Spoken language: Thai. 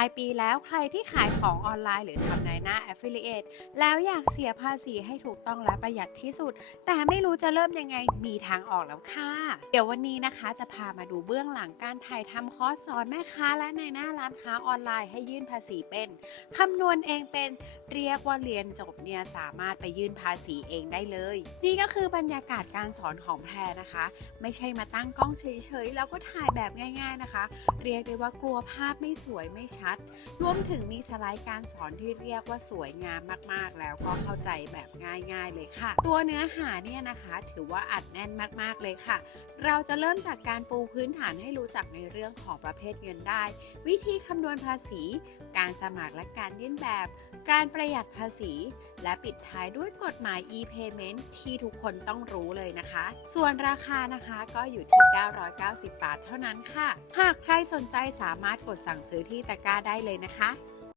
ลายปีแล้วใครที่ขายของออนไลน์หรือทำในหน้า Affiliate แล้วอยากเสียภาษีให้ถูกต้องและประหยัดที่สุด แต่ไม่รู้จะเริ่มยังไงมีทางออกแล้วค่ะ เดี๋ยววันนี้นะคะจะพามาดูเบื้องหลังการถ่ายทำคอร์สสอนแม่ค้าและในหน้าร้านค้าออนไลน์ให้ยื่นภาษีเป็นคำนวณเองเป็น เรียกว่าเรียนจบเนี่ยสามารถไปยื่นภาษีเองได้เลย นี่ก็คือบรรยากาศการสอนของแพรนะคะ ไม่ใช่มาตั้งกล้องเฉยๆ แล้วก็ถ่ายแบบง่าย ๆนะคะ เรียกได้ว่ากลัวภาพไม่สวยไม่ชัด รวมถึงมีสไลด์การสอนที่เรียกว่าสวยงามมากๆ แล้วก็เข้าใจแบบง่าย ๆ เลยค่ะ ตัวเนื้อหาเนี่ยนะคะถือว่าอัดแน่นมากๆเลยค่ะ เราจะเริ่มจากการปูพื้นฐานให้รู้จักในเรื่องของประเภทเงินได้ วิธีคำนวณภาษี การสมัครและการยื่นแบบ การประหยัดภาษี และปิดท้ายด้วยกฎหมาย e-payment ที่ทุกคนต้องรู้เลยนะคะ ส่วนราคานะคะก็อยู่ที่ 990 บาทเท่านั้นค่ะ หากใครสนใจสามารถกดสั่งซื้อที่ตะกร้าได้เลยนะคะ